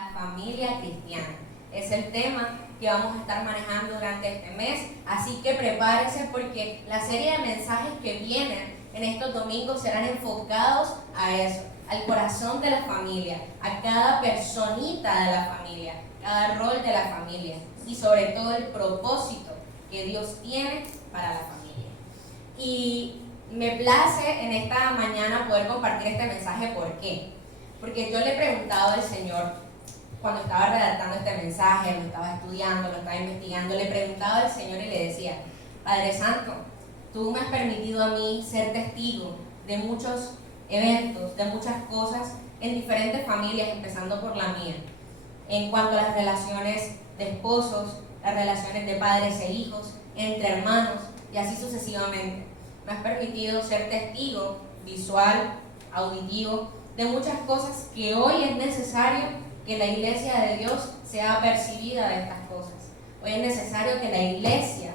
La familia cristiana es el tema que vamos a estar manejando durante este mes, así que prepárese porque la serie de mensajes que vienen en estos domingos serán enfocados a eso, al corazón de la familia, a cada personita de la familia, cada rol de la familia y sobre todo el propósito que Dios tiene para la familia. Y me place en esta mañana poder compartir este mensaje. ¿Por qué? Porque yo le he preguntado al Señor, cuando estaba redactando este mensaje, lo estaba estudiando, lo estaba investigando, le preguntaba al Señor y le decía: Padre Santo, tú me has permitido a mí ser testigo de muchos eventos, de muchas cosas en diferentes familias, empezando por la mía, en cuanto a las relaciones de esposos, las relaciones de padres e hijos, entre hermanos y así sucesivamente. Me has permitido ser testigo visual, auditivo, de muchas cosas que hoy es necesario que la iglesia de Dios sea apercibida de estas cosas. Hoy es necesario que la iglesia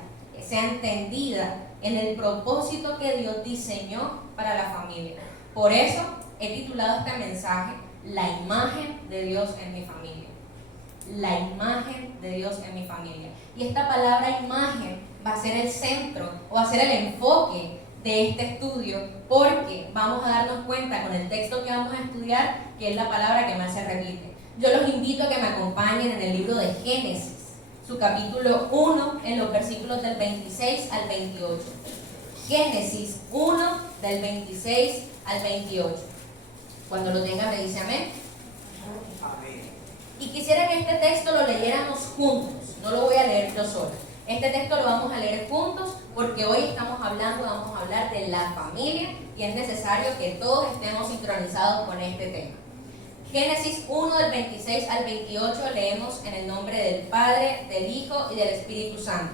sea entendida en el propósito que Dios diseñó para la familia. Por eso he titulado este mensaje: La imagen de Dios en mi familia. La imagen de Dios en mi familia. Y esta palabra imagen va a ser el centro o va a ser el enfoque de este estudio, porque vamos a darnos cuenta con el texto que vamos a estudiar que es la palabra que más se repite. Yo los invito a que me acompañen en el libro de Génesis, su capítulo 1, en los versículos del 26 al 28. Génesis 1, del 26 al 28. Cuando lo tengan me dice amén. Amén. Y quisiera que este texto lo leyéramos juntos, no lo voy a leer yo sola. Este texto lo vamos a leer juntos porque hoy vamos a hablar de la familia y es necesario que todos estemos sincronizados con este tema. Génesis 1 del 26 al 28 leemos en el nombre del Padre, del Hijo y del Espíritu Santo.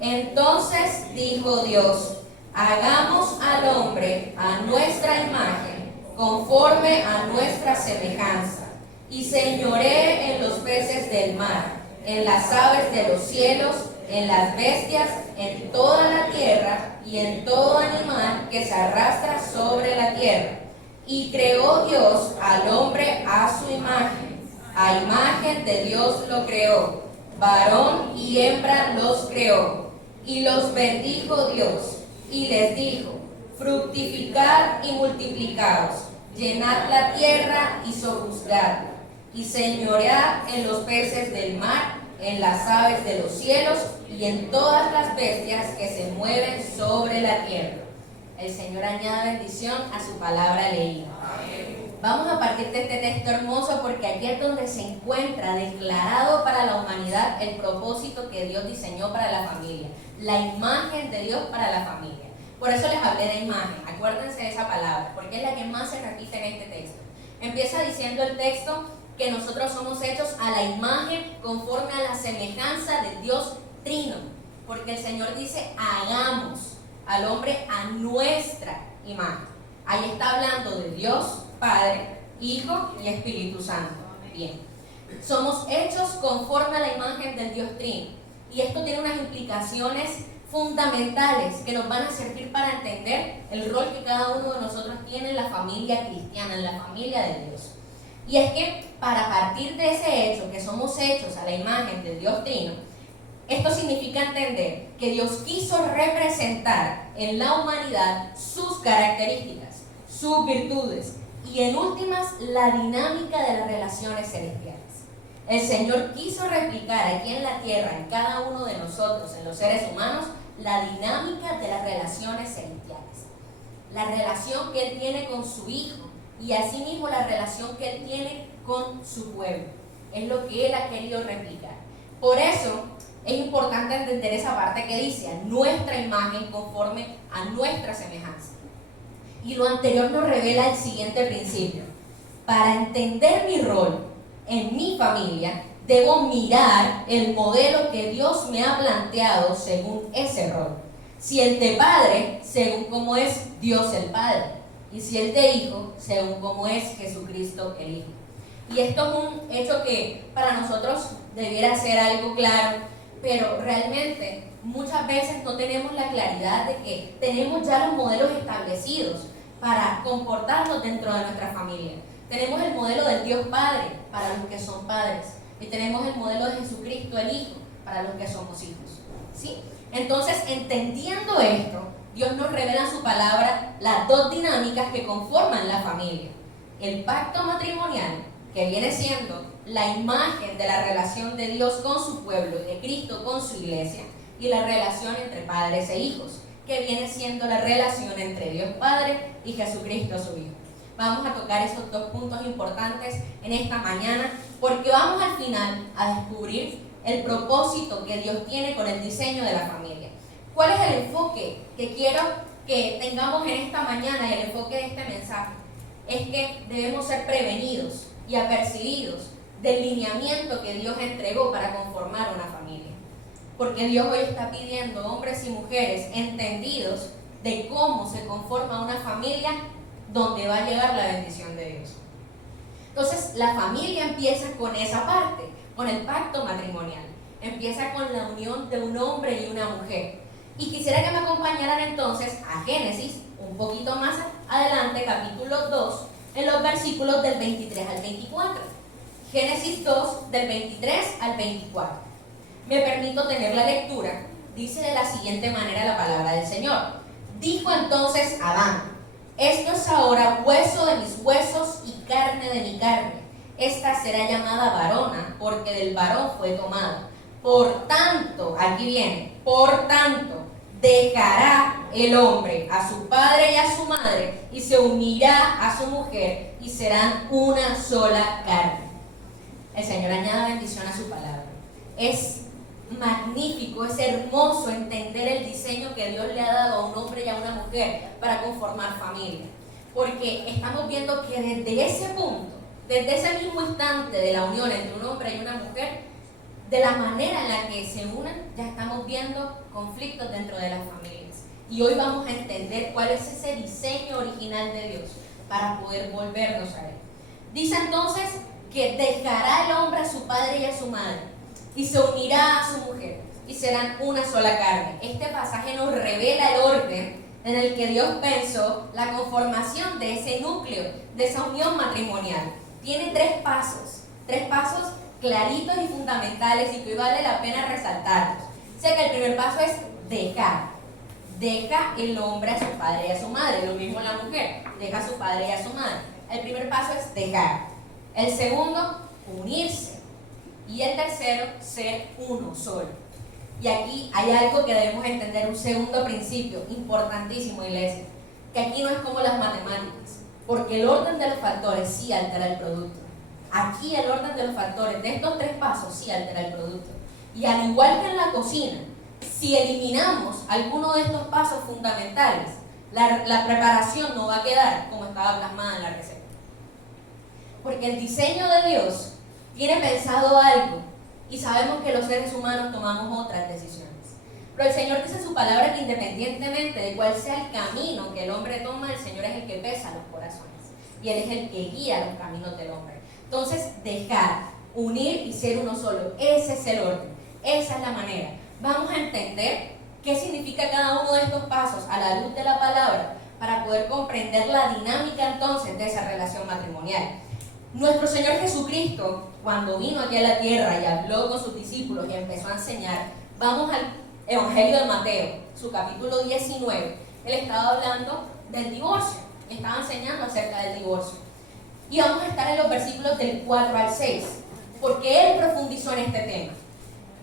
Entonces dijo Dios: hagamos al hombre a nuestra imagen, conforme a nuestra semejanza, y señoree en los peces del mar, en las aves de los cielos, en las bestias, en toda la tierra y en todo animal que se arrastra sobre la tierra. Y creó Dios al hombre a su imagen, a imagen de Dios lo creó, varón y hembra los creó. Y los bendijo Dios, y les dijo: fructificad y multiplicaos, llenad la tierra y sojuzgadla, y señoread en los peces del mar, en las aves de los cielos y en todas las bestias que se mueven sobre la tierra. El Señor añada bendición a su palabra leída. Amén. Vamos a partir de este texto hermoso porque aquí es donde se encuentra declarado para la humanidad el propósito que Dios diseñó para la familia, la imagen de Dios para la familia. Por eso les hablé de imagen, acuérdense de esa palabra, porque es la que más se repite en este texto. Empieza diciendo el texto que nosotros somos hechos a la imagen conforme a la semejanza de Dios Trino, porque el Señor dice: hagamos al hombre a nuestra imagen. Ahí está hablando de Dios Padre, Hijo y Espíritu Santo. Bien, somos hechos conforme a la imagen del Dios Trino, y esto tiene unas implicaciones fundamentales que nos van a servir para entender el rol que cada uno de nosotros tiene en la familia cristiana, en la familia de Dios. Y es que para partir de ese hecho, que somos hechos a la imagen del Dios Trino, esto significa entender que Dios quiso representar en la humanidad sus características, sus virtudes y en últimas la dinámica de las relaciones celestiales. El Señor quiso replicar aquí en la tierra, en cada uno de nosotros, en los seres humanos, la dinámica de las relaciones celestiales. La relación que Él tiene con su Hijo y asimismo la relación que Él tiene con su pueblo. Es lo que Él ha querido replicar. Por eso es importante entender esa parte que dice: a nuestra imagen conforme a nuestra semejanza. Y lo anterior nos revela el siguiente principio: para entender mi rol en mi familia, debo mirar el modelo que Dios me ha planteado según ese rol. Si el de padre, según como es Dios el Padre, y si el de hijo, según como es Jesucristo el Hijo. Y esto es un hecho que para nosotros debiera ser algo claro, pero realmente muchas veces no tenemos la claridad de que tenemos ya los modelos establecidos para comportarnos dentro de nuestra familia. Tenemos el modelo del Dios Padre para los que son padres. Y tenemos el modelo de Jesucristo, el Hijo, para los que somos hijos. ¿Sí? Entonces, entendiendo esto, Dios nos revela en su palabra las dos dinámicas que conforman la familia. El pacto matrimonial, que viene siendo la imagen de la relación de Dios con su pueblo y de Cristo con su iglesia, y la relación entre padres e hijos, que viene siendo la relación entre Dios Padre y Jesucristo su Hijo. Vamos a tocar esos dos puntos importantes en esta mañana, porque vamos al final a descubrir el propósito que Dios tiene con el diseño de la familia. ¿Cuál es el enfoque que quiero que tengamos en esta mañana y el enfoque de este mensaje? Es que debemos ser prevenidos y apercibidos del lineamiento que Dios entregó para conformar una familia. Porque Dios hoy está pidiendo hombres y mujeres entendidos de cómo se conforma una familia donde va a llegar la bendición de Dios. Entonces, la familia empieza con esa parte, con el pacto matrimonial. Empieza con la unión de un hombre y una mujer. Y quisiera que me acompañaran entonces a Génesis, un poquito más adelante, capítulo 2, en los versículos del 23 al 24. Génesis 2, del 23 al 24. Me permito tener la lectura. Dice de la siguiente manera la palabra del Señor. Dijo entonces Adán: esto es ahora hueso de mis huesos y carne de mi carne. Esta será llamada varona, porque del varón fue tomada. Por tanto, aquí viene, por tanto, dejará el hombre a su padre y a su madre, y se unirá a su mujer, y serán una sola carne. El Señor añada bendición a su palabra. Es magnífico, es hermoso entender el diseño que Dios le ha dado a un hombre y a una mujer para conformar familia, porque estamos viendo que desde ese punto, desde ese mismo instante de la unión entre un hombre y una mujer, de la manera en la que se unen, ya estamos viendo conflictos dentro de las familias. Y hoy vamos a entender cuál es ese diseño original de Dios para poder volvernos a Él. Dice entonces que dejará el hombre a su padre y a su madre, y se unirá a su mujer, y serán una sola carne. Este pasaje nos revela el orden en el que Dios pensó la conformación de ese núcleo, de esa unión matrimonial. Tiene tres pasos claritos y fundamentales, y que hoy vale la pena resaltarlos. Sé que el primer paso es dejar. Deja el hombre a su padre y a su madre, lo mismo la mujer, deja a su padre y a su madre. El primer paso es dejar. El segundo, unirse. Y el tercero, ser uno solo. Y aquí hay algo que debemos entender, un segundo principio importantísimo, iglesia, que aquí no es como las matemáticas, porque el orden de los factores sí altera el producto. Aquí el orden de los factores de estos tres pasos sí altera el producto. Y al igual que en la cocina, si eliminamos alguno de estos pasos fundamentales, la preparación no va a quedar como estaba plasmada en la receta. Porque el diseño de Dios tiene pensado algo, y sabemos que los seres humanos tomamos otras decisiones. Pero el Señor dice en su palabra que independientemente de cuál sea el camino que el hombre toma, el Señor es el que pesa los corazones. Y Él es el que guía los caminos del hombre. Entonces, dejar, unir y ser uno solo. Ese es el orden. Esa es la manera. Vamos a entender qué significa cada uno de estos pasos a la luz de la palabra para poder comprender la dinámica entonces de esa relación matrimonial. Nuestro Señor Jesucristo, cuando vino aquí a la tierra y habló con sus discípulos y empezó a enseñar, vamos al Evangelio de Mateo, su capítulo 19. Él estaba hablando del divorcio, estaba enseñando acerca del divorcio. Y vamos a estar en los versículos del 4 al 6, porque Él profundizó en este tema.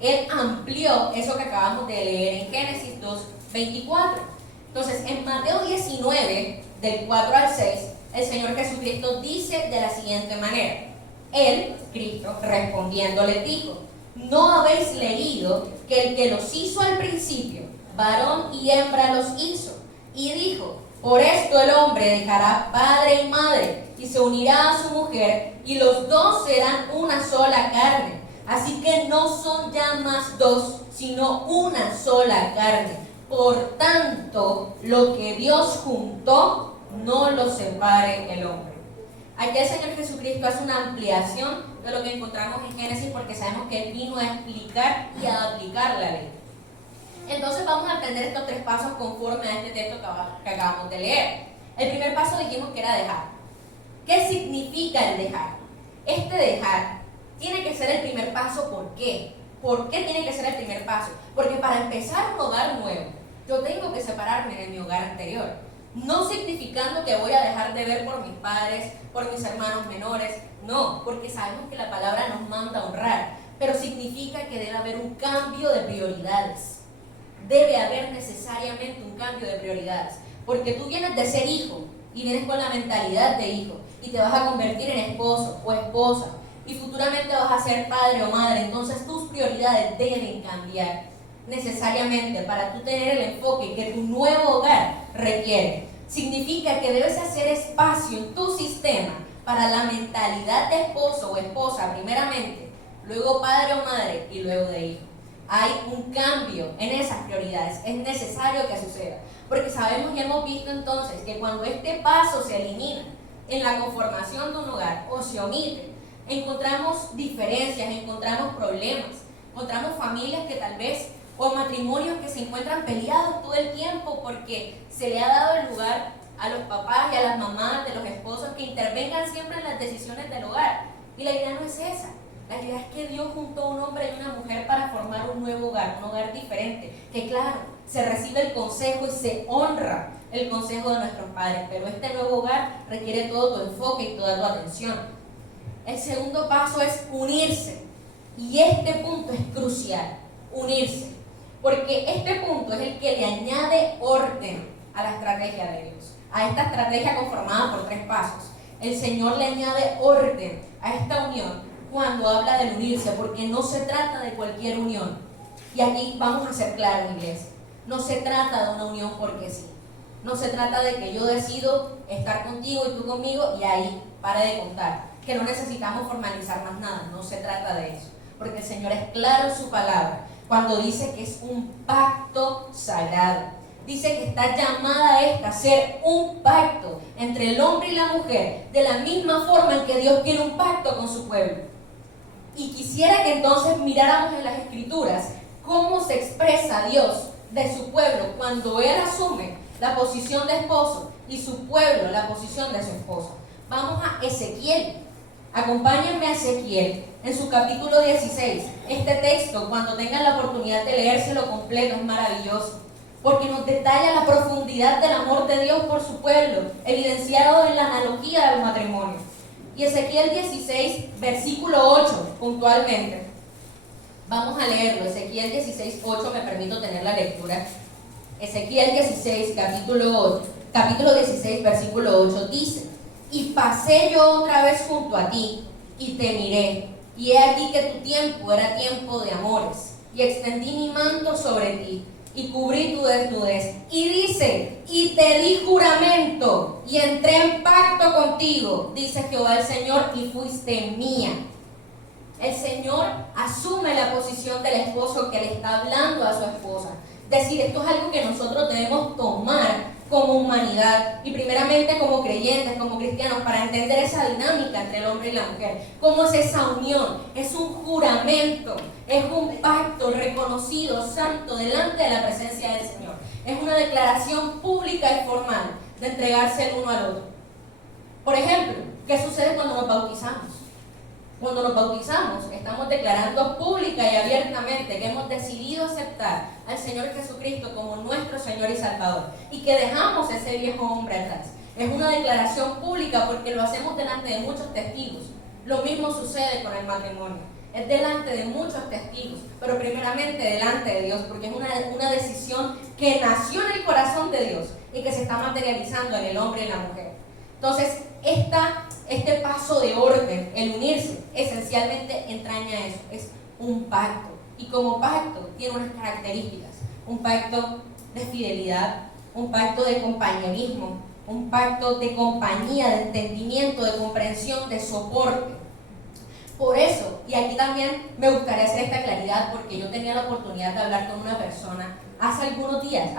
Él amplió eso que acabamos de leer en Génesis 2, 24. Entonces, en Mateo 19, del 4 al 6, el Señor Jesucristo dice de la siguiente manera. Él, Cristo, respondiendo les dijo: ¿no habéis leído que el que los hizo al principio, varón y hembra los hizo? Y dijo: por esto el hombre dejará padre y madre, y se unirá a su mujer, y los dos serán una sola carne. Así que no son ya más dos, sino una sola carne. Por tanto, lo que Dios juntó, no lo separe el hombre. Aquí el Señor Jesucristo hace una ampliación de lo que encontramos en Génesis, porque sabemos que Él vino a explicar y a aplicar la ley. Entonces vamos a entender estos tres pasos conforme a este texto que acabamos de leer. El primer paso dijimos que era dejar. ¿Qué significa el dejar? Este dejar tiene que ser el primer paso. ¿Por qué? ¿Por qué tiene que ser el primer paso? Porque para empezar un hogar nuevo, yo tengo que separarme de mi hogar anterior. No significando que voy a dejar de ver por mis padres, por mis hermanos menores, no, porque sabemos que la palabra nos manda a honrar, pero significa que debe haber un cambio de prioridades. Debe haber necesariamente un cambio de prioridades, porque tú vienes de ser hijo y vienes con la mentalidad de hijo y te vas a convertir en esposo o esposa y futuramente vas a ser padre o madre, entonces tus prioridades deben cambiar necesariamente para tú tener el enfoque que tu nuevo hogar requiere. Significa que debes hacer espacio en tu sistema para la mentalidad de esposo o esposa primeramente, luego padre o madre y luego de hijo. Hay un cambio en esas prioridades, es necesario que suceda, porque sabemos y hemos visto entonces que cuando este paso se elimina en la conformación de un hogar o se omite, encontramos diferencias, encontramos problemas, encontramos familias que tal vez, o matrimonios que se encuentran peleados todo el tiempo porque se le ha dado el lugar a los papás y a las mamás de los esposos que intervengan siempre en las decisiones del hogar. Y la idea no es esa. La idea es que Dios juntó a un hombre y una mujer para formar un nuevo hogar, un hogar diferente. Que claro, se recibe el consejo y se honra el consejo de nuestros padres, pero este nuevo hogar requiere todo tu enfoque y toda tu atención. El segundo paso es unirse. Y este punto es crucial, unirse. Porque este punto es el que le añade orden a la estrategia de Dios, a esta estrategia conformada por 3 pasos. El Señor le añade orden a esta unión cuando habla de unirse, porque no se trata de cualquier unión. Y aquí vamos a ser claros, iglesia. No se trata de una unión porque sí. No se trata de que yo decido estar contigo y tú conmigo y ahí pare de contar. Que no necesitamos formalizar más nada. No se trata de eso. Porque el Señor es claro en su palabra cuando dice que es un pacto sagrado. Dice que está llamada esta a ser un pacto entre el hombre y la mujer, de la misma forma en que Dios quiere un pacto con su pueblo. Y quisiera que entonces miráramos en las Escrituras cómo se expresa Dios de su pueblo cuando Él asume la posición de esposo y su pueblo la posición de su esposa. Vamos a Ezequiel. Acompáñenme a Ezequiel en su capítulo 16. Este texto, cuando tengan la oportunidad de leérselo completo, es maravilloso, porque nos detalla la profundidad del amor de Dios por su pueblo, evidenciado en la analogía del matrimonio. Y Ezequiel 16, versículo 8, puntualmente. Vamos a leerlo. Ezequiel 16, 8, me permito tener la lectura. Ezequiel 16, capítulo 16, versículo 8, dice: y pasé yo otra vez junto a ti, y te miré, y he aquí que tu tiempo era tiempo de amores, y extendí mi manto sobre ti, y cubrí tu desnudez. Y dice: y te di juramento, y entré en pacto contigo, dice Jehová el Señor, y fuiste mía. El Señor asume la posición del esposo que le está hablando a su esposa. Es decir, esto es algo que nosotros debemos tomar como humanidad y primeramente como creyentes, como cristianos, para entender esa dinámica entre el hombre y la mujer. ¿Cómo es esa unión? Es un juramento, es un pacto reconocido, santo, delante de la presencia del Señor. Es una declaración pública y formal de entregarse el uno al otro. Por ejemplo, ¿qué sucede cuando nos bautizamos? Cuando nos bautizamos, estamos declarando pública y abiertamente que hemos decidido aceptar al Señor Jesucristo como nuestro Señor y Salvador y que dejamos ese viejo hombre atrás. Es una declaración pública porque lo hacemos delante de muchos testigos. Lo mismo sucede con el matrimonio. Es delante de muchos testigos, pero primeramente delante de Dios, porque es una decisión que nació en el corazón de Dios y que se está materializando en el hombre y en la mujer. Entonces, este paso de orden, el unirse, esencialmente entraña eso, es un pacto. Y como pacto tiene unas características: un pacto de fidelidad, un pacto de compañerismo, un pacto de compañía, de entendimiento, de comprensión, de soporte. Por eso, y aquí también me gustaría hacer esta claridad, porque yo tenía la oportunidad de hablar con una persona hace pocos días,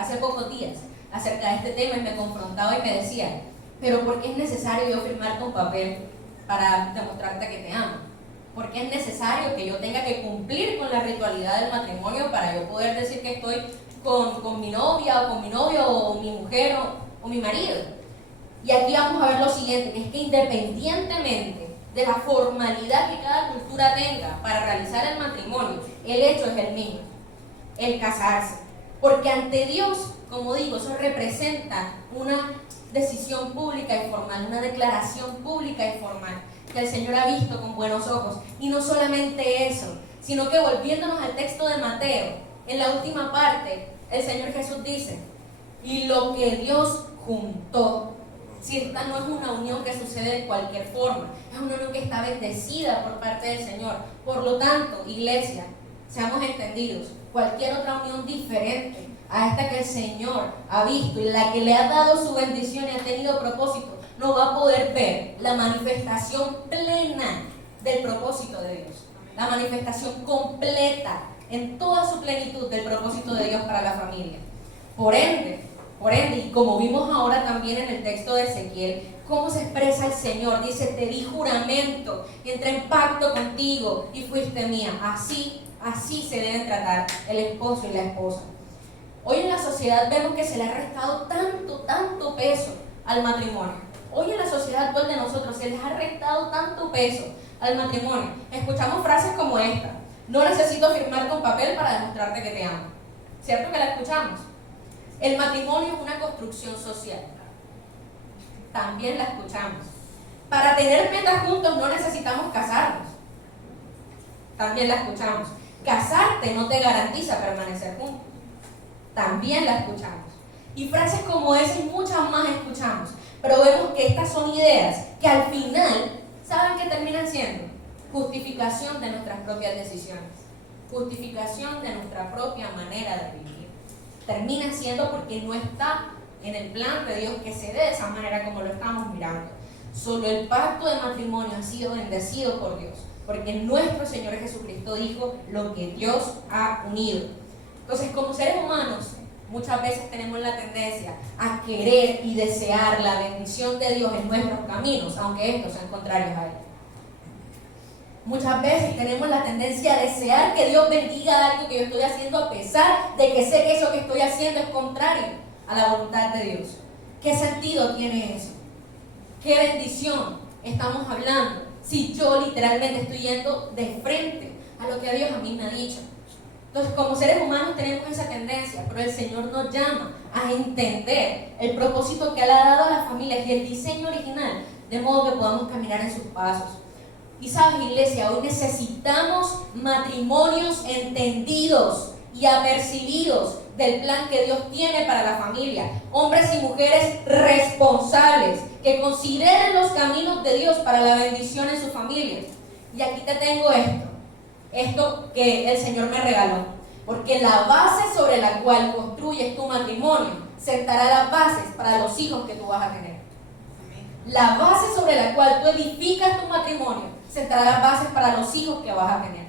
acerca de este tema, y me confrontaba y me decía: pero ¿por qué es necesario yo firmarte un papel para demostrarte que te amo? ¿Por qué es necesario que yo tenga que cumplir con la ritualidad del matrimonio para yo poder decir que estoy con mi novia o con mi novio o mi mujer o mi marido? Y aquí vamos a ver lo siguiente, que es que independientemente de la formalidad que cada cultura tenga para realizar el matrimonio, el hecho es el mismo, el casarse. Porque ante Dios, como digo, eso representa una decisión pública y formal, una declaración pública y formal, que el Señor ha visto con buenos ojos. Y no solamente eso, sino que volviéndonos al texto de Mateo, en la última parte, el Señor Jesús dice, y lo que Dios juntó. Si esta no es una unión que sucede de cualquier forma, es una unión que está bendecida por parte del Señor. Por lo tanto, iglesia, seamos entendidos, cualquier otra unión diferente a esta que el Señor ha visto y la que le ha dado su bendición y ha tenido propósito, no va a poder ver la manifestación plena del propósito de Dios, la manifestación completa en toda su plenitud del propósito de Dios para la familia. Por ende, y como vimos ahora también en el texto de Ezequiel, cómo se expresa el Señor, dice, te di juramento, entré en pacto contigo y fuiste mía. Así se deben tratar el esposo y la esposa. Hoy en la sociedad vemos que se le ha restado tanto peso al matrimonio. Hoy en la sociedad actual de nosotros se les ha restado tanto peso al matrimonio. Escuchamos frases como esta: no necesito firmar con papel para demostrarte que te amo. ¿Cierto que la escuchamos? El matrimonio es una construcción social. También la escuchamos. Para tener metas juntos no necesitamos casarnos. También la escuchamos. Casarte no te garantiza permanecer juntos. También la escuchamos. Y frases como esa y muchas más escuchamos. Pero vemos que estas son ideas que al final, ¿saben qué terminan siendo? Justificación de nuestras propias decisiones. Justificación de nuestra propia manera de vivir. Termina siendo porque no está en el plan de Dios que se dé de esa manera como lo estamos mirando. Solo el pacto de matrimonio ha sido bendecido por Dios, porque nuestro Señor Jesucristo dijo lo que Dios ha unido. Entonces, como seres humanos, muchas veces tenemos la tendencia a querer y desear la bendición de Dios en nuestros caminos, aunque estos sean contrarios a Él. Muchas veces tenemos la tendencia a desear que Dios bendiga algo que yo estoy haciendo a pesar de que sé que eso que estoy haciendo es contrario a la voluntad de Dios. ¿Qué sentido tiene eso? ¿Qué bendición estamos hablando si yo literalmente estoy yendo de frente a lo que Dios a mí me ha dicho? Entonces, como seres humanos tenemos esa tendencia, pero el Señor nos llama a entender el propósito que Él ha dado a las familias y el diseño original, de modo que podamos caminar en sus pasos. Y sabes, iglesia, hoy necesitamos matrimonios entendidos y apercibidos del plan que Dios tiene para la familia. Hombres y mujeres responsables que consideren los caminos de Dios para la bendición en sus familias. Y aquí te tengo esto que el Señor me regaló. Porque la base sobre la cual construyes tu matrimonio sentará las bases para los hijos que tú vas a tener. La base sobre la cual tú edificas tu matrimonio sentará las bases para los hijos que vas a tener.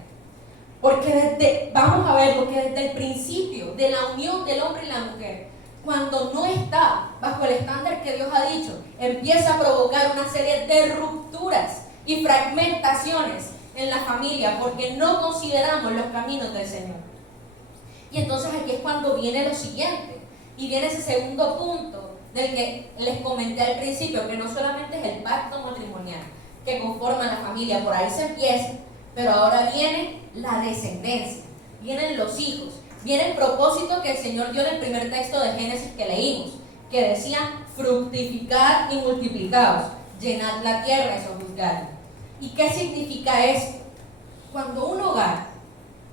Porque vamos a ver lo que desde el principio de la unión del hombre y la mujer, cuando no está bajo el estándar que Dios ha dicho, empieza a provocar una serie de rupturas y fragmentaciones en la familia, porque no consideramos los caminos del Señor. Y entonces aquí es cuando viene lo siguiente, y viene ese segundo punto del que les comenté al principio, que no solamente es el pacto matrimonial que conforma la familia, por ahí se empieza, pero ahora viene la descendencia, vienen los hijos, viene el propósito que el Señor dio en el primer texto de Génesis que leímos, que decía: fructificad y multiplicaos, llenad la tierra y sojuzgadla. ¿Y qué significa esto? Cuando un hogar,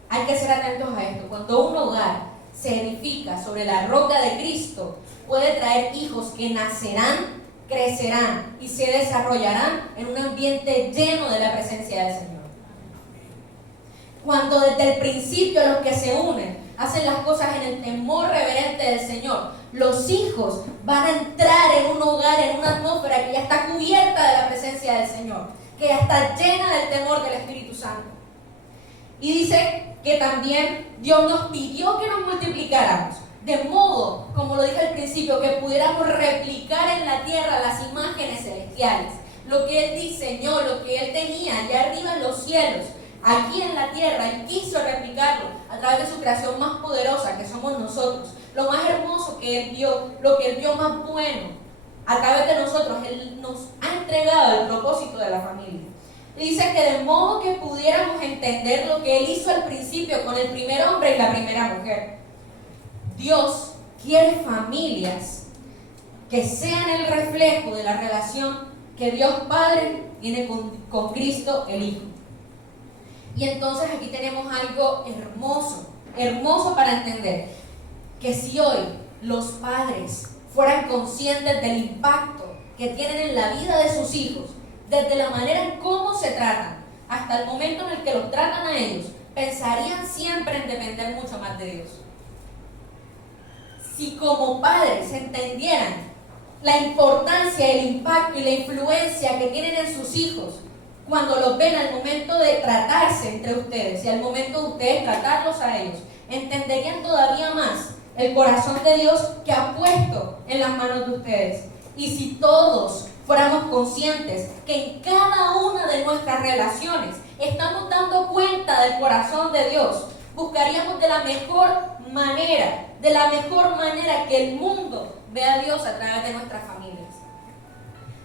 hay que ser atentos a esto, cuando un hogar se edifica sobre la roca de Cristo, puede traer hijos que nacerán, crecerán y se desarrollarán en un ambiente lleno de la presencia del Señor. Cuando desde el principio los que se unen hacen las cosas en el temor reverente del Señor, los hijos van a entrar en un hogar, en una atmósfera que ya está cubierta de la presencia del Señor, que ya está llena del temor del Espíritu Santo. Y dice que también Dios nos pidió que nos multiplicáramos, de modo, como lo dije al principio, que pudiéramos replicar en la tierra las imágenes celestiales, lo que Él diseñó, lo que Él tenía allá arriba en los cielos, aquí en la tierra. Él quiso replicarlo a través de su creación más poderosa, que somos nosotros, lo más hermoso que Él vio, lo que Él vio más bueno a través de nosotros, Él nos ha entregado el propósito de la familia. Y dice que de modo que pudiéramos entender lo que Él hizo al principio con el primer hombre y la primera mujer. Dios quiere familias que sean el reflejo de la relación que Dios Padre tiene con Cristo el Hijo. Y entonces aquí tenemos algo hermoso para entender, que si hoy los padres fueran conscientes del impacto que tienen en la vida de sus hijos, desde la manera en cómo se tratan, hasta el momento en el que los tratan a ellos, pensarían siempre en depender mucho más de Dios. Si como padres entendieran la importancia, el impacto y la influencia que tienen en sus hijos, cuando los ven al momento de tratarse entre ustedes y al momento de ustedes tratarlos a ellos, entenderían todavía más el corazón de Dios que ha puesto en las manos de ustedes. Y si todos fuéramos conscientes que en cada una de nuestras relaciones estamos dando cuenta del corazón de Dios, buscaríamos de la mejor manera que el mundo vea a Dios a través de nuestras familias.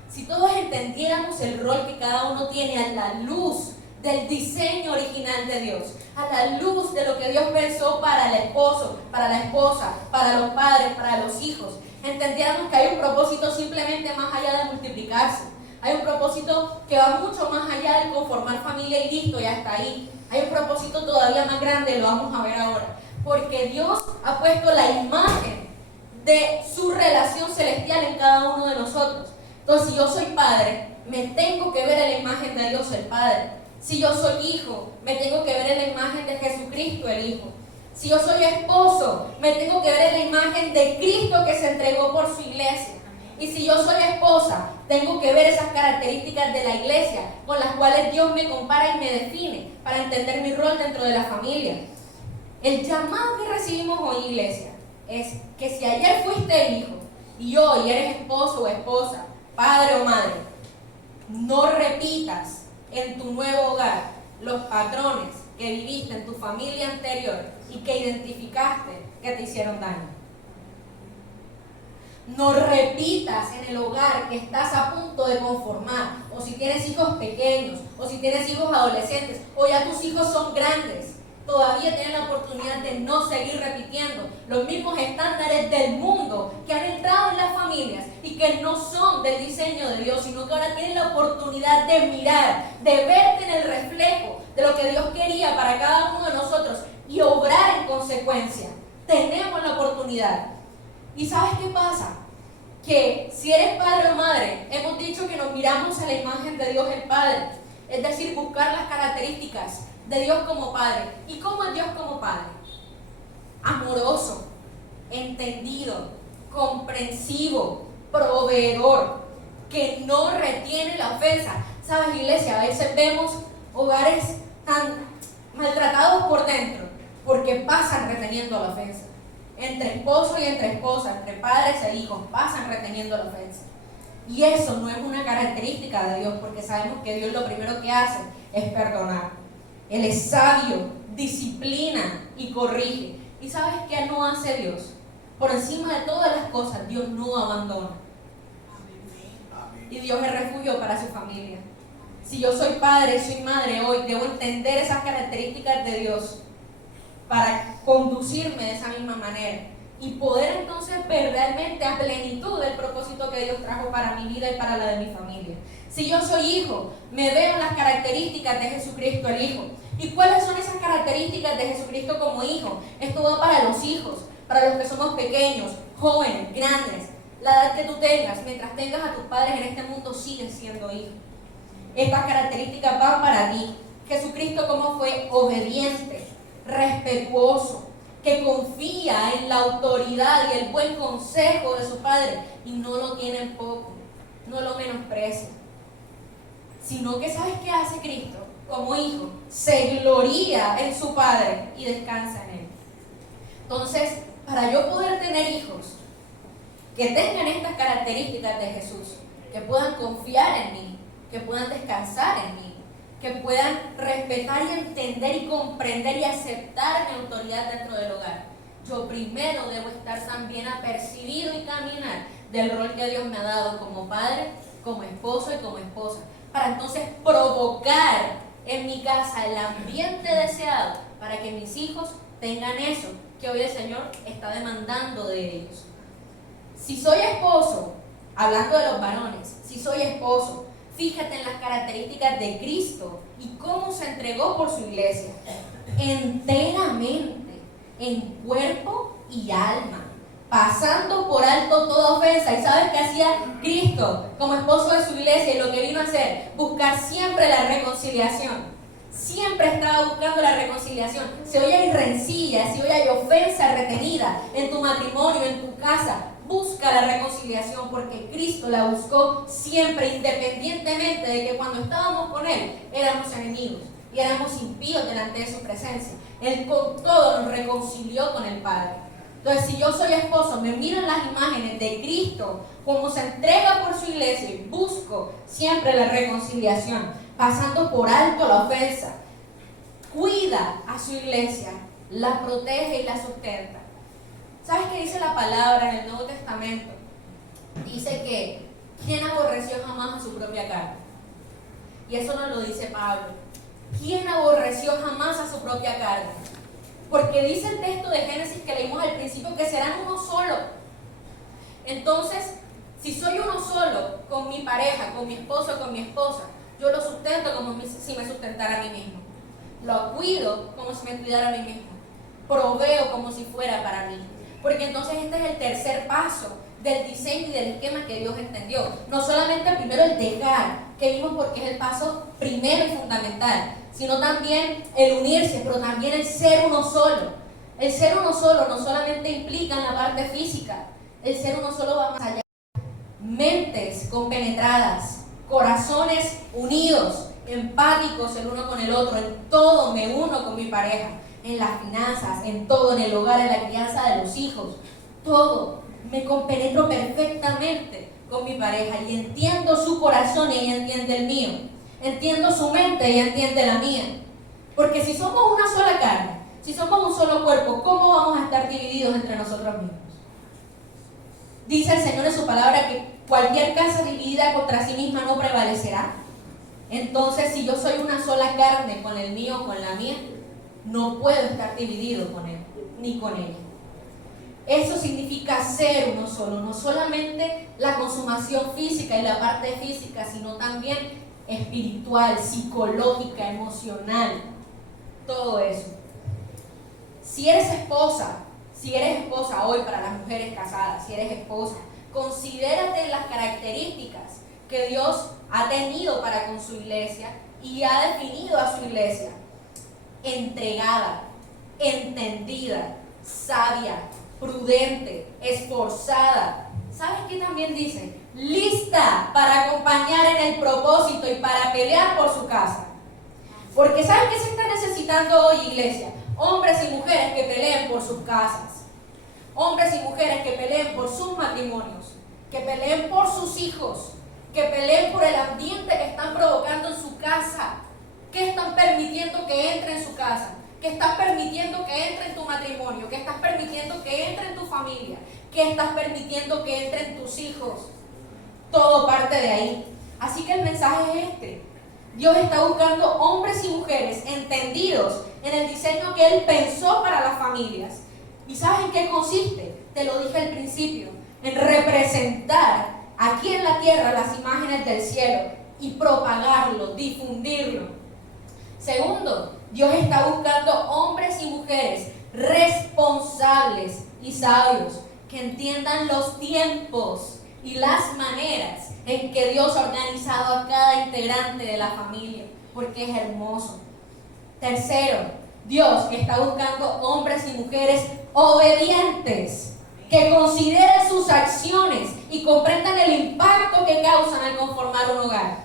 Si todos entendiéramos el rol que cada uno tiene a la luz del diseño original de Dios, a la luz de lo que Dios pensó para el esposo, para la esposa, para los padres, para los hijos, entendiéramos que hay un propósito simplemente más allá de multiplicarse. Hay un propósito que va mucho más allá de conformar familia y listo, y hasta ahí. Hay un propósito todavía más grande, lo vamos a ver ahora. Porque Dios ha puesto la imagen de su relación celestial en cada uno de nosotros. Entonces, si yo soy padre, me tengo que ver en la imagen de Dios el Padre. Si yo soy hijo, me tengo que ver en la imagen de Jesucristo el Hijo. Si yo soy esposo, me tengo que ver en la imagen de Cristo que se entregó por su iglesia. Y si yo soy esposa, tengo que ver esas características de la iglesia con las cuales Dios me compara y me define para entender mi rol dentro de la familia. El llamado que recibimos hoy, iglesia, es que si ayer fuiste el hijo y hoy eres esposo o esposa, padre o madre, no repitas en tu nuevo hogar los patrones que viviste en tu familia anterior y que identificaste que te hicieron daño. No repitas en el hogar que estás a punto de conformar, o si tienes hijos pequeños, o si tienes hijos adolescentes, o ya tus hijos son grandes, todavía tienen la oportunidad de no seguir repitiendo los mismos estándares del mundo que han entrado en las familias y que no son del diseño de Dios, sino que ahora tienen la oportunidad de mirar, de verte en el reflejo de lo que Dios quería para cada uno de nosotros y obrar en consecuencia. Tenemos la oportunidad. ¿Y sabes qué pasa? Que si eres padre o madre, hemos dicho que nos miramos a la imagen de Dios el Padre, es decir, buscar las características de Dios como Padre. ¿Y cómo es Dios como Padre? Amoroso, entendido, comprensivo, proveedor, que no retiene la ofensa. ¿Sabes, iglesia? A veces vemos hogares tan maltratados por dentro porque pasan reteniendo la ofensa. Entre esposo y entre esposa, entre padres e hijos, pasan reteniendo la ofensa. Y eso no es una característica de Dios, porque sabemos que Dios lo primero que hace es perdonar. Él es sabio, disciplina y corrige. ¿Y sabes qué no hace Dios? Por encima de todas las cosas, Dios no abandona. Y Dios es refugio para su familia. Si yo soy padre, soy madre hoy, debo entender esas características de Dios para conducirme de esa misma manera y poder entonces ver realmente a plenitud el propósito que Dios trajo para mi vida y para la de mi familia. Si yo soy hijo, me veo en las características de Jesucristo el Hijo. ¿Y cuáles son esas características de Jesucristo como hijo? Esto va para los hijos, para los que somos pequeños, jóvenes, grandes. La edad que tú tengas, mientras tengas a tus padres en este mundo, sigues siendo hijo. Estas características van para ti. Jesucristo, ¿cómo fue? Obediente, respetuoso, que confía en la autoridad y el buen consejo de su Padre y no lo tiene en poco, no lo menosprecia, sino que ¿sabes qué hace Cristo? Como hijo, se gloría en su Padre y descansa en Él. Entonces, para yo poder tener hijos que tengan estas características de Jesús, que puedan confiar en mí, que puedan descansar en mí, que puedan respetar y entender y comprender y aceptar mi autoridad dentro del hogar, yo primero debo estar también apercibido y caminar del rol que Dios me ha dado como padre, como esposo y como esposa, para entonces provocar en mi casa el ambiente deseado para que mis hijos tengan eso que hoy el Señor está demandando de ellos. Si soy esposo, hablando de los varones, si soy esposo, fíjate en las características de Cristo y cómo se entregó por su iglesia, enteramente, en cuerpo y alma, pasando por alto toda ofensa. ¿Y sabes qué hacía Cristo como esposo de su iglesia y lo que vino a hacer? Buscar siempre la reconciliación. Siempre estaba buscando la reconciliación. Si hoy hay rencilla, si hoy hay ofensa retenida en tu matrimonio, en tu casa, busca la reconciliación, porque Cristo la buscó siempre, independientemente de que cuando estábamos con Él éramos enemigos y éramos impíos delante de su presencia. Él con todo nos reconcilió con el Padre. Entonces, si yo soy esposo, me miro en las imágenes de Cristo, como se entrega por su iglesia, y busco siempre la reconciliación, pasando por alto la ofensa. Cuida a su iglesia, la protege y la sustenta. ¿Sabes qué dice la palabra en el Nuevo Testamento? Dice que ¿quién aborreció jamás a su propia carne? Y eso nos lo dice Pablo. ¿Quién aborreció jamás a su propia carne? Porque dice el texto de Génesis que leímos al principio que serán uno solo. Entonces, si soy uno solo con mi pareja, con mi esposo, con mi esposa, yo lo sustento como si me sustentara a mí mismo. Lo cuido como si me cuidara a mí mismo. Proveo como si fuera para mí. Porque entonces este es el tercer paso del diseño y del esquema que Dios entendió. No solamente primero el dejar, que vimos porque es el paso primero y fundamental, sino también el unirse, pero también el ser uno solo. El ser uno solo no solamente implica en la parte física, el ser uno solo va más allá. Mentes compenetradas, corazones unidos, empáticos el uno con el otro, en todo me uno con mi pareja, en las finanzas, en todo, en el hogar, en la crianza de los hijos, todo, me compenetro perfectamente con mi pareja y entiendo su corazón y ella entiende el mío, entiendo su mente y ella entiende la mía, porque si somos una sola carne, si somos un solo cuerpo, ¿cómo vamos a estar divididos entre nosotros mismos? Dice el Señor en su palabra que cualquier casa dividida contra sí misma no prevalecerá. Entonces, si yo soy una sola carne con el mío o con la mía, no puedo estar dividido con él, ni con ella. Eso significa ser uno solo, no solamente la consumación física y la parte física, sino también espiritual, psicológica, emocional, todo eso. Si eres esposa hoy para las mujeres casadas, si eres esposa, considérate las características que Dios ha tenido para con su iglesia y ha definido a su iglesia. Entregada, entendida, sabia, prudente, esforzada. ¿Sabes qué también dice? Lista para acompañar en el propósito y para pelear por su casa. Porque ¿sabes qué se está necesitando hoy, iglesia? Hombres y mujeres que peleen por sus casas. Hombres y mujeres que peleen por sus matrimonios, que peleen por sus hijos, que peleen por el ambiente que están provocando en su casa. ¿Qué están permitiendo que entre en su casa? ¿Qué estás permitiendo que entre en tu matrimonio? ¿Qué estás permitiendo que entre en tu familia? ¿Qué estás permitiendo que entre en tus hijos? Todo parte de ahí. Así que el mensaje es este. Dios está buscando hombres y mujeres entendidos en el diseño que Él pensó para las familias. ¿Y sabes en qué consiste? Te lo dije al principio. En representar aquí en la tierra las imágenes del cielo y propagarlo, difundirlo. Segundo, Dios está buscando hombres y mujeres responsables y sabios que entiendan los tiempos y las maneras en que Dios ha organizado a cada integrante de la familia, porque es hermoso. Tercero, Dios está buscando hombres y mujeres obedientes que consideren sus acciones y comprendan el impacto que causan al conformar un hogar.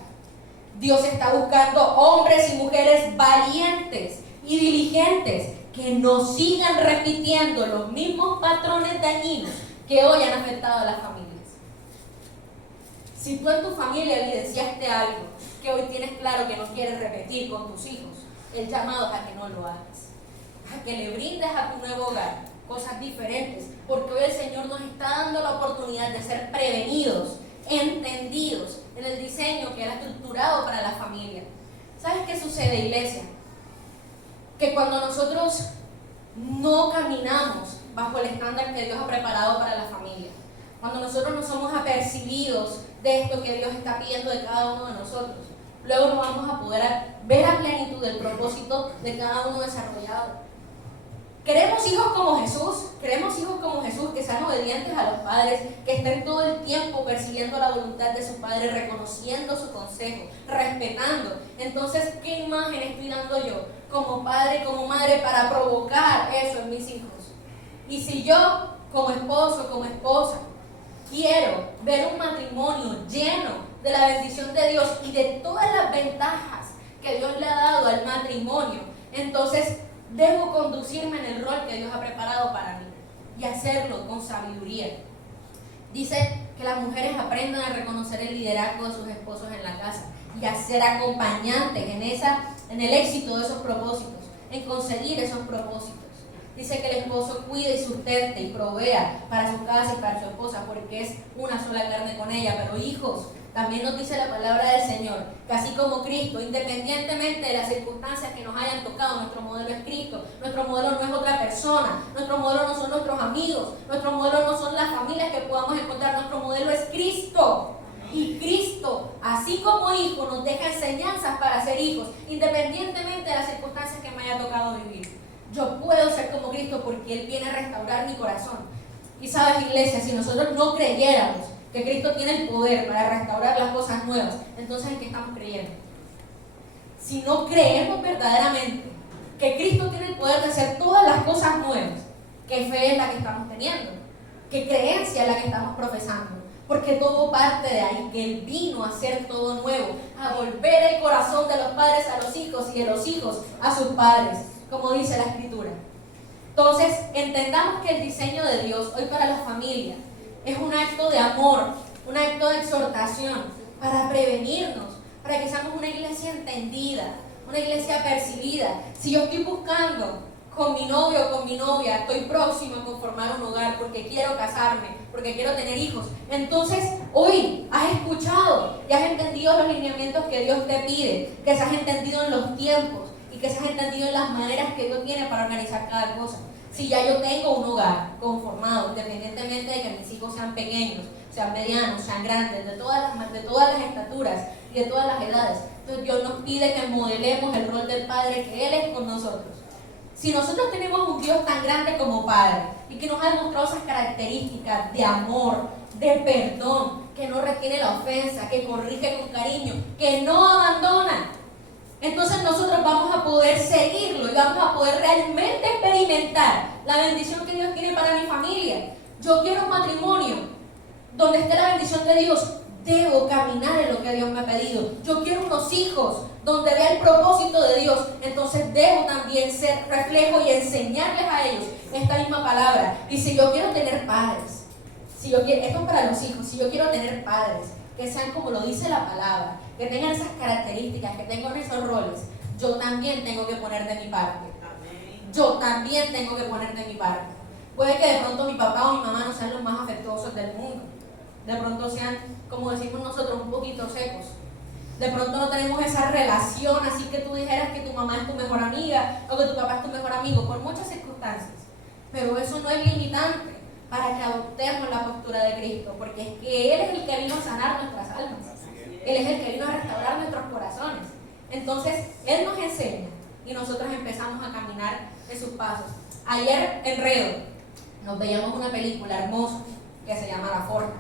Dios está buscando hombres y mujeres valientes y diligentes que no sigan repitiendo los mismos patrones dañinos que hoy han afectado a las familias. Si tú en tu familia evidenciaste algo que hoy tienes claro que no quieres repetir con tus hijos, el llamado es a que no lo hagas, a que le brindes a tu nuevo hogar cosas diferentes, porque hoy el Señor nos está dando la oportunidad de ser prevenidos, entendidos en el diseño que Él ha estructurado para la familia. ¿Sabes qué sucede, iglesia? Que cuando nosotros no caminamos bajo el estándar que Dios ha preparado para la familia, cuando nosotros no somos apercibidos de esto que Dios está pidiendo de cada uno de nosotros, luego no vamos a poder ver a plenitud el propósito de cada uno desarrollado. Queremos hijos como Jesús, que sean obedientes a los padres, que estén todo el tiempo persiguiendo la voluntad de su padre, reconociendo su consejo, respetando. Entonces, ¿qué imagen estoy dando yo como padre, como madre, para provocar eso en mis hijos? Y si yo, como esposo, como esposa, quiero ver un matrimonio lleno de la bendición de Dios y de todas las ventajas que Dios le ha dado al matrimonio, entonces debo conducirme en el rol que Dios ha preparado para mí y hacerlo con sabiduría. Dice que las mujeres aprendan a reconocer el liderazgo de sus esposos en la casa y a ser acompañantes en el éxito de esos propósitos, en conseguir esos propósitos. Dice que el esposo cuide y sustente y provea para su casa y para su esposa, porque es una sola carne con ella. Pero hijos, también nos dice la palabra del Señor, que así como Cristo, independientemente de las circunstancias que nos hayan tocado, nuestro modelo es Cristo, nuestro modelo no es otra persona, nuestro modelo no son nuestros amigos, nuestro modelo no son las familias que podamos encontrar, nuestro modelo es Cristo. Y Cristo, así como hijo, nos deja enseñanzas para ser hijos, independientemente de las circunstancias que me haya tocado vivir. Yo puedo ser como Cristo porque Él viene a restaurar mi corazón. Y sabes, iglesia, si nosotros no creyéramos que Cristo tiene el poder para restaurar las cosas nuevas, entonces ¿en qué estamos creyendo? Si no creemos verdaderamente que Cristo tiene el poder de hacer todas las cosas nuevas, ¿qué fe es la que estamos teniendo? ¿Qué creencia es la que estamos profesando? Porque todo parte de ahí, que Él vino a hacer todo nuevo, a volver el corazón de los padres a los hijos y de los hijos a sus padres, como dice la Escritura. Entonces, entendamos que el diseño de Dios hoy para la familia es un acto de amor, un acto de exhortación para prevenirnos, para que seamos una iglesia entendida, una iglesia percibida. Si yo estoy buscando con mi novio o con mi novia, estoy próximo a conformar un hogar porque quiero casarme, porque quiero tener hijos, entonces hoy has escuchado y has entendido los lineamientos que Dios te pide, que se has entendido en los tiempos y que se has entendido en las maneras que Dios tiene para organizar cada cosa. Si ya yo tengo un hogar conformado, independientemente de que mis hijos sean pequeños, sean medianos, sean grandes, de todas las estaturas y de todas las edades, entonces Dios nos pide que modelemos el rol del Padre que Él es con nosotros. Si nosotros tenemos un Dios tan grande como Padre y que nos ha demostrado esas características de amor, de perdón, que no retiene la ofensa, que corrige con cariño, que no abandona, entonces nosotros vamos a poder seguirlo y vamos a poder realmente experimentar la bendición que Dios tiene para mi familia. Yo quiero un matrimonio donde esté la bendición de Dios. Debo caminar en lo que Dios me ha pedido. Yo quiero unos hijos donde vea el propósito de Dios. Entonces debo también ser reflejo y enseñarles a ellos esta misma palabra. Y si yo quiero tener padres, esto es para los hijos, si yo quiero tener padres que sean como lo dice la palabra, que tengan esas características, que tengan esos roles, yo también tengo que poner de mi parte. Yo también tengo que poner de mi parte. Puede que de pronto mi papá o mi mamá no sean los más afectuosos del mundo. De pronto sean, como decimos nosotros, un poquito secos. De pronto no tenemos esa relación, así que tú dijeras que tu mamá es tu mejor amiga o que tu papá es tu mejor amigo, por muchas circunstancias. Pero eso no es limitante para que adoptemos la postura de Cristo, porque es que Él es el que vino a sanar nuestras almas. Él es el que vino a restaurar nuestros corazones. Entonces, Él nos enseña y nosotros empezamos a caminar en sus pasos. Ayer en Redo nos veíamos una película hermosa que se llama La Forja.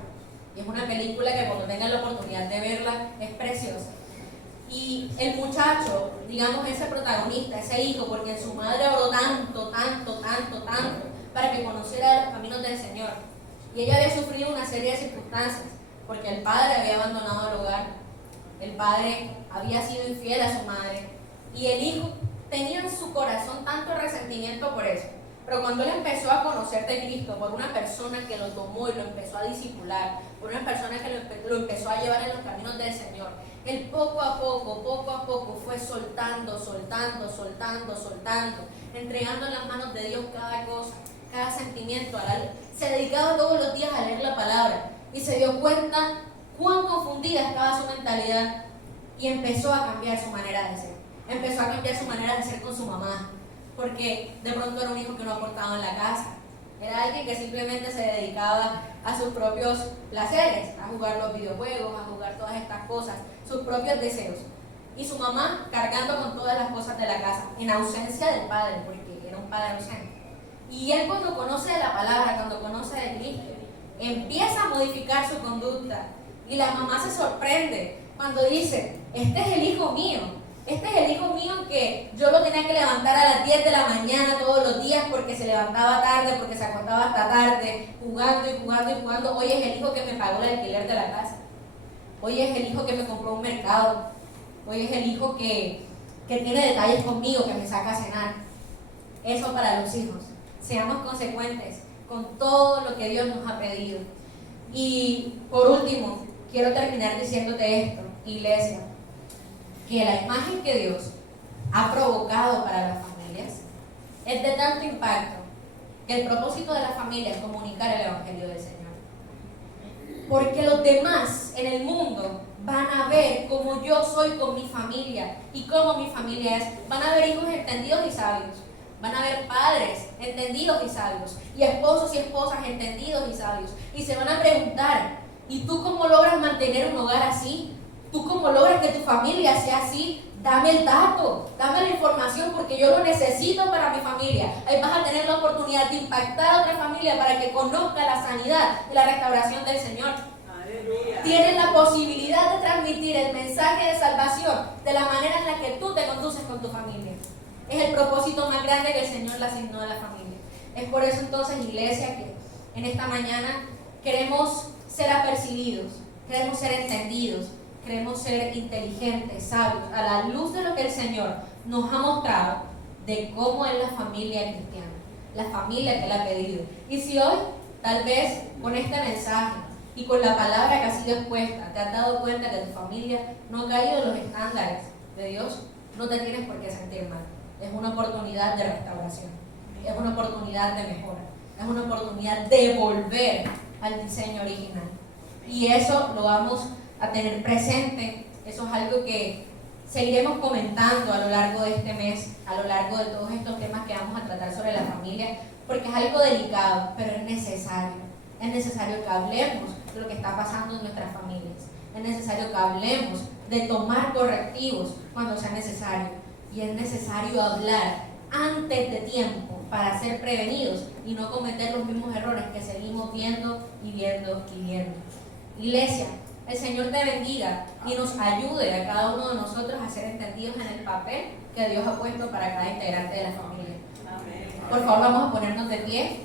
Y es una película que cuando tengan la oportunidad de verla es preciosa. Y el muchacho, digamos ese protagonista, ese hijo, porque en su madre oró tanto, para que conociera los caminos del Señor. Y ella había sufrido una serie de circunstancias, porque el padre había abandonado el hogar, el padre había sido infiel a su madre, y el hijo tenía en su corazón tanto resentimiento por eso. Pero cuando él empezó a conocer de Cristo por una persona que lo tomó y lo empezó a discipular, por una persona que lo empezó a llevar en los caminos del Señor, él poco a poco fue soltando, entregando en las manos de Dios cada cosa. cada sentimiento a la luz. Se dedicaba todos los días a leer la palabra y se dio cuenta cuán confundida estaba su mentalidad y empezó a cambiar su manera de ser. Empezó a cambiar su manera de ser con su mamá, porque de pronto era un hijo que no aportaba en la casa. Era alguien que simplemente se dedicaba a sus propios placeres, a jugar los videojuegos, a jugar todas estas cosas, sus propios deseos. Y su mamá cargando con todas las cosas de la casa, en ausencia del padre, porque era un padre ausente. Y él, cuando conoce de la palabra, cuando conoce de Cristo, empieza a modificar su conducta. Y la mamá se sorprende cuando dice: este es el hijo mío. Este es el hijo mío que yo lo tenía que levantar a las 10 de la mañana todos los días porque se levantaba tarde, porque se acostaba hasta tarde, jugando y jugando y jugando. Hoy es el hijo que me pagó el alquiler de la casa. Hoy es el hijo que me compró un mercado. Hoy es el hijo que tiene detalles conmigo, que me saca a cenar. Eso para los hijos. Seamos consecuentes con todo lo que Dios nos ha pedido. Y por último, quiero terminar diciéndote esto, iglesia, que la imagen que Dios ha provocado para las familias es de tanto impacto que el propósito de la familia es comunicar el Evangelio del Señor. Porque los demás en el mundo van a ver cómo yo soy con mi familia y cómo mi familia es. Van a ver hijos entendidos y sabios. Van a ver padres entendidos y sabios. Y esposos y esposas entendidos y sabios. Y se van a preguntar: ¿y tú cómo logras mantener un hogar así? ¿Tú cómo logras que tu familia sea así? Dame el dato, dame la información, porque yo lo necesito para mi familia. Ahí vas a tener la oportunidad de impactar a otra familia para que conozca la sanidad y la restauración del Señor. Aleluya. Tienes la posibilidad de transmitir el mensaje de salvación de la manera en la que tú te conduces con tu familia. Es el propósito más grande que el Señor le asignó a la familia. Es por eso entonces, iglesia, que en esta mañana queremos ser apercibidos, queremos ser entendidos, queremos ser inteligentes, sabios, a la luz de lo que el Señor nos ha mostrado de cómo es la familia cristiana, la familia que Él ha pedido. Y si hoy, tal vez con este mensaje y con la palabra que ha sido expuesta, te has dado cuenta que tu familia no ha caído en los estándares de Dios, no te tienes por qué sentir mal. Es una oportunidad de restauración, es una oportunidad de mejora, es una oportunidad de volver al diseño original. Y eso lo vamos a tener presente. Eso es algo que seguiremos comentando a lo largo de este mes, a lo largo de todos estos temas que vamos a tratar sobre la familia, porque es algo delicado, pero es necesario. Es necesario que hablemos de lo que está pasando en nuestras familias. Es necesario que hablemos de tomar correctivos cuando sea necesario. Y es necesario hablar antes de tiempo para ser prevenidos y no cometer los mismos errores que seguimos viendo y viendo y viendo. Iglesia, el Señor te bendiga y nos ayude a cada uno de nosotros a ser entendidos en el papel que Dios ha puesto para cada integrante de la familia. Por favor, vamos a ponernos de pie.